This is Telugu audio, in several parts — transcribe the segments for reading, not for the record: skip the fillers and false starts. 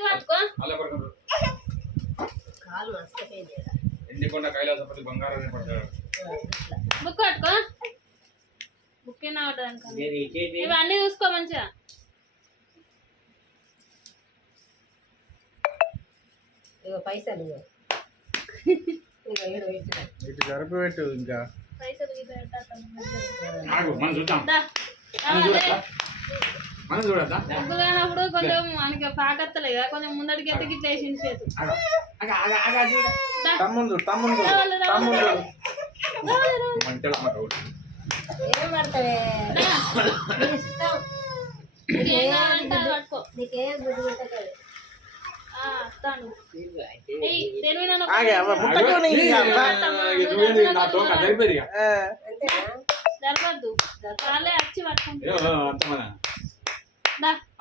ఇది పట్టుకో ఎండికొండ కైలాసపతి బంగారం పడతాడు. బుక్ పట్టుకో. బుక్ ఇవన్నీ చూసుకో మంచిగా. పైసలు ఇటు సరిపెట్టు ఇంకా పైసలు ముగ్గులైనప్పుడు కొంచెం మనకి పాకత్తలే కదా, కొంచెం ముందడికి ఎత్తికి చేసింది చేతు. తమ్ముడు ఏం పడతావే పట్టుకో. జరగద్దు వాళ్ళే వచ్చి పట్టుకుంటారు.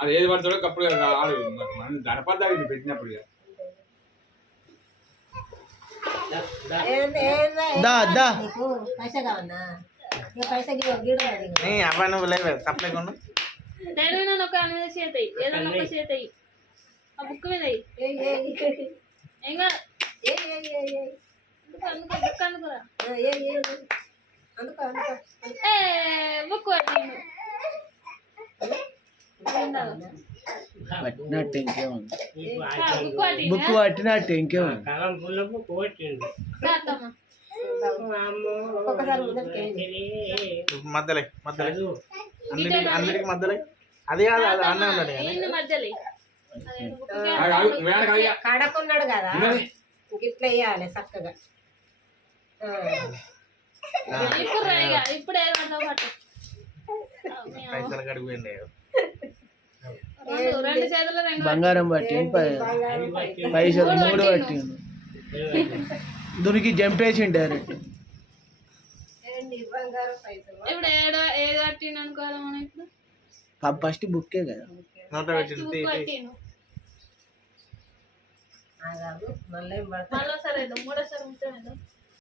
అది ఏది పడతాడో కప్పుడు ఆడు గణపతి పెట్టినప్పుడు పైసా కావన్నా పైసా గీడు అబ్బాయి నువ్వు లేదు సప్లైకుండా దేనివైనా ఒక మీద చేతాయి, ఏదన్నా ఒక చేతాయి. ఆ బుక్ మీద ఏం కాదు. బుక్ అందుకురా. బుక్ పట్టిండు పట్టినట్టు ఇంకేముంది, బుక్ పట్టినట్టు ఇంకేముంది. మధ్యలో అందరికి మధ్యలో అది కాదు, అది అన్న ఉన్నాడు మధ్యలో కడకున్నాడు కదా, ఇట్లా వేయాలి చక్కగా. ఇప్పుడు పైసలు కడిగిపోయింది. రెండు చేతులు బంగారం పట్టి పైసలు 3 పట్టి దొరికి జంపేసి డైరెక్ట్. ఇప్పుడు ఏది కట్టిండు అనుకోవాలి మనం. ఇప్పుడు ఫస్ట్ బుక్కే కదా మళ్ళీ మళ్ళీ సరే మూడోసారి ఉంటే